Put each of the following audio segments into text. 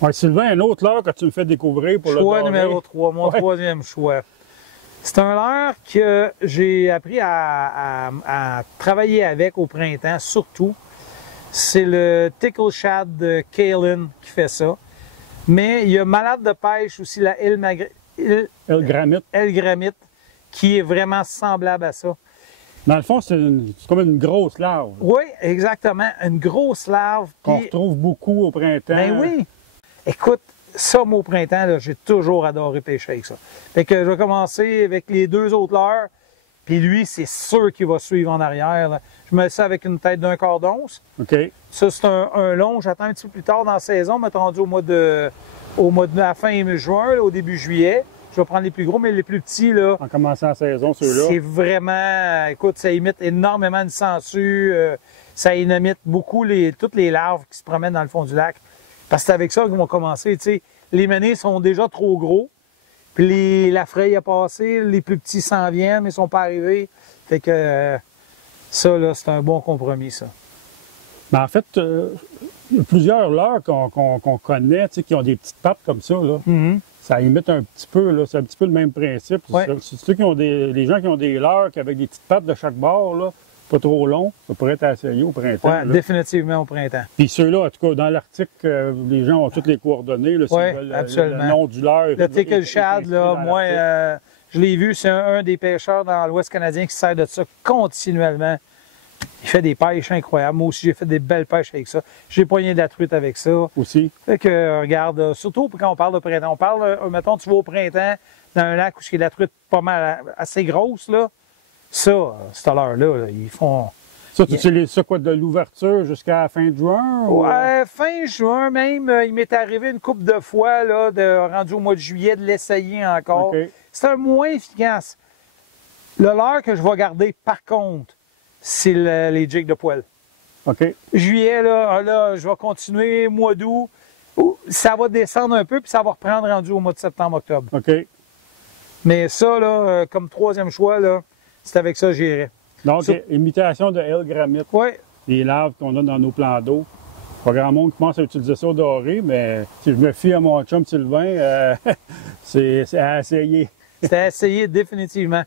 Ouais, Sylvain, un autre leurre que tu me fais découvrir pour Choix le doré. numéro 3, mon troisième choix. C'est un leurre que j'ai appris à travailler avec au printemps, surtout. C'est le Tickle Shad de Kaelin qui fait ça. Mais il y a Malade de pêche aussi, la L-Gramite, qui est vraiment semblable à ça. Dans le fond, c'est comme une grosse larve. Oui, exactement. Une grosse larve. Qu'on Puis, retrouve beaucoup au printemps. ben oui. Écoute, ça, moi, au printemps, j'ai toujours adoré pêcher avec ça. Fait que je vais commencer avec les deux autres leurres. Puis lui, c'est sûr qu'il va suivre en arrière, là. Je mets ça avec une tête d'un quart d'once. OK. Ça, c'est un long. J'attends un petit peu plus tard dans la saison, mais rendu au mois de la fin juin, là, au début juillet. Je vais prendre les plus gros, mais les plus petits, là. En commençant la saison, ceux-là. C'est vraiment, écoute, ça imite énormément une sangsue. Ça imite beaucoup toutes les larves qui se promènent dans le fond du lac. Parce que c'est avec ça qu'ils vont commencer, tu sais. Les menés sont déjà trop gros. Puis la fraye a passé, les plus petits s'en viennent, mais ils sont pas arrivés. Fait que ça, là, c'est un bon compromis, ça. Mais en fait, il y a plusieurs leurres qu'on connaît, tu sais, qui ont des petites pattes comme ça, là. Ça imite un petit peu, là. C'est un petit peu le même principe. Ouais. C'est ceux qui ont les gens qui ont des leurres avec des petites pattes de chaque bord, là, pas trop long, ça pourrait être essayé au printemps. Oui, définitivement au printemps. Puis ceux-là, en tout cas, dans l'article, les gens ont toutes les coordonnées, là, Oui, veulent, absolument. le nom du leurre. Le Tickle Shad, là, moi, je l'ai vu, c'est un des pêcheurs dans l'Ouest canadien qui sert de ça continuellement. Il fait des pêches incroyables. Moi aussi, j'ai fait des belles pêches avec ça. J'ai poigné de la truite avec ça. Aussi. Fait que, regarde, surtout quand on parle de printemps. On parle, mettons, tu vas au printemps dans un lac où il y a de la truite pas mal, assez grosse, là. Ça, cette heure-là, ils font... Ça, tu utilises ça, quoi, de l'ouverture jusqu'à la fin de juin? Ouais, fin juin même, il m'est arrivé une couple de fois, là, rendu au mois de juillet, de l'essayer encore. Okay. C'est un moins efficace. Le leurre que je vais garder, par contre, c'est les jigs de poêle. OK. Juillet, là, je vais continuer, mois d'août, ça va descendre un peu, puis ça va reprendre rendu au mois de septembre-octobre. OK. Mais ça, là, comme troisième choix, là, c'est avec ça que j'irai. Donc, imitation de L-Gramite. Oui. Les larves qu'on a dans nos plans d'eau. Pas grand monde qui pense à utiliser ça au doré, mais si je me fie à mon chum Sylvain, c'est à essayer. C'est à essayer définitivement.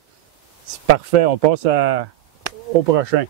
C'est parfait. On passe au prochain.